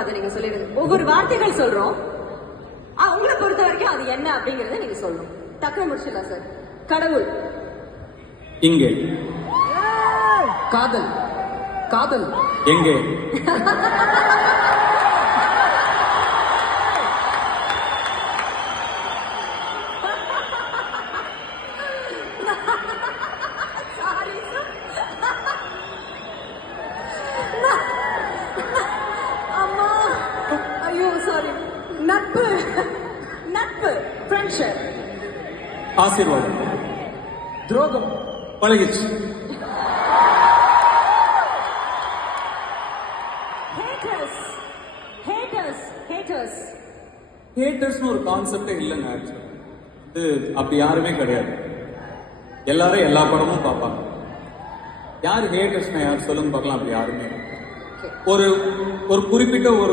அதை நீங்க சொல்லிடுங்க. ஒவ்வொரு வார்த்தைகள் சொல்றோம், உங்களை பொறுத்த வரைக்கும் அது என்ன அப்படிங்கறத நீங்க சொல்லணும். டக்குனு முடிச்சிடலாம் சார். கடவுள். இங்கே. காதல். காதல். எங்கே? நட்பு. நட்பு. ஃப்ரெண்ட்ஷிப். ஆசீர்வாதம். துரோகம். பழகிச்சு. ஹேட்டர்ஸ். ஹேட்டர்ஸ். ஹேட்டர்ஸ். ஹேட்டர்ஸ்னு ஒரு கான்செப்டே இல்லைங்க. ஆக்சுவலி இது அப்படி யாருமே கிடையாது. எல்லாரும் எல்லா படமும் பார்ப்பாங்க. யார் ஹேட்டர்ஸ்னா யார் சொல்லுங்க பார்க்கலாம். அப்படி யாருமே ஒரு குறிப்பிட்ட ஒரு